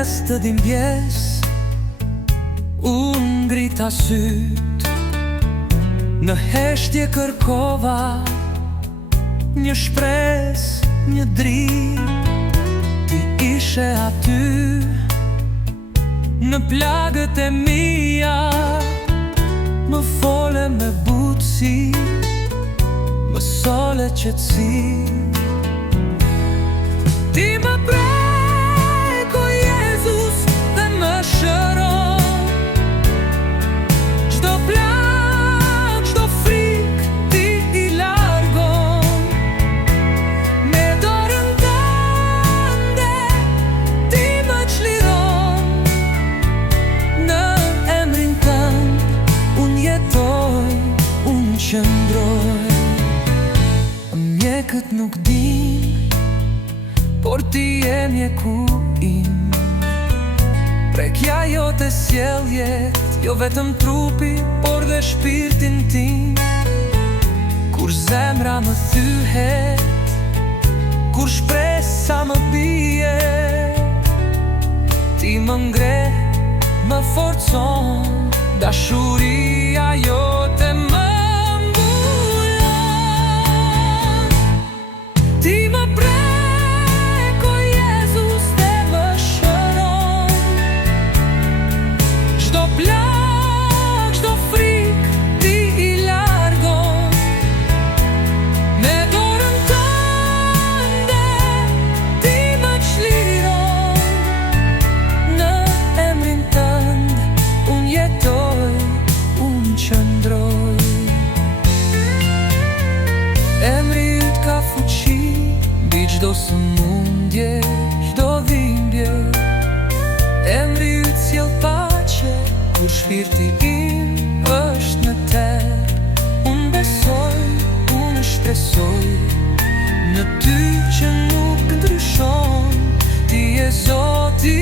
mes të dhimbjes unë ngrita syt. Në heshtje kërkova një shpres, një dritë. Ti ishe aty në plagët e mia, më fole me butësi, më sole qetësi. Ti më prek, o Jezus, dhe më shëron. Çdo plagë, çdo frikë, ti i largon. Me dorën tënde, ti më çliron. Në emrin tënd, unë jetoj, unë qëndroj. Mjekët nuk din, por ti je mjeku im. Prekja jote sjell jetë, jo vetëm trupi, por dhe shpirtin tim. Kur zemra më thyhet, kur shpresa më bie, ti më ngre, më forcon, dashuria jote më mbulon. Ti më prek, o Jezus, dhe më shëron. Çdo plagë, çdo frikë, ti i largon. Me dorën tënde, ti më çliron. Në emrin tënd, unë jetoj, unë qëndroj. Emri yt ka fuqi mbi çdo sëmundje, çdo dhimbje. Emri yt sjell paqe kur shpirti im është në terr. Unë besoj, unë shpresoj në ty që nuk ndryshon. Ti je Zoti